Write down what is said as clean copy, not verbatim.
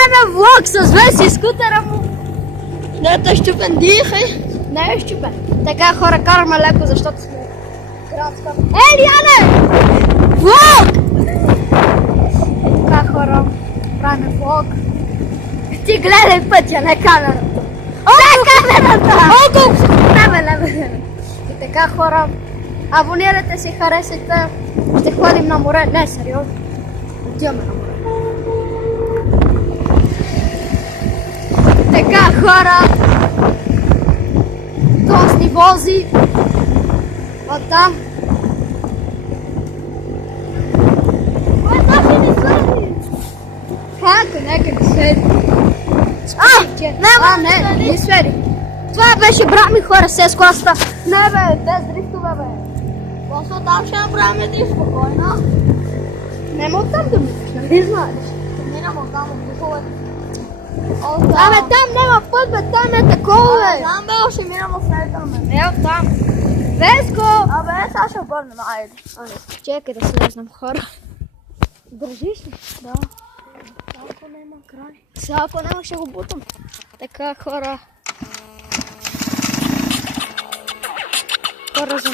Правим влог с Веси и скутера му. Не, щупен дихай. Не е щупен. Така хора караме леко, защото сме градска. Лиане! Влог! Така хора, правим влог. Ти гледай пътя, не камерата. Не камерата! Не. И така хора, абонирайте се, харесайте. Ще ходим на море. Не, сериозно. Отиваме на море. Така хора, Тос ни вози от там. Как? Нека ни сведи. Не сведи. Това беше брат ми хора с класата. Не бе, без дрифтове бе. После там ще направим дрифт спокойно. Нема оттам да мислиш, нали знаеш? Минам оттам от духовете. Абе там нема път бе, там е такова бе. Знам бе, още минам от там. Не оттам. Веско! Абе, сега ще върнем, айде. Чекай да слезнем хора. Държиш ли? Да. Ако няма край. Сега ако няма ще го бутам. Така хора. Хора за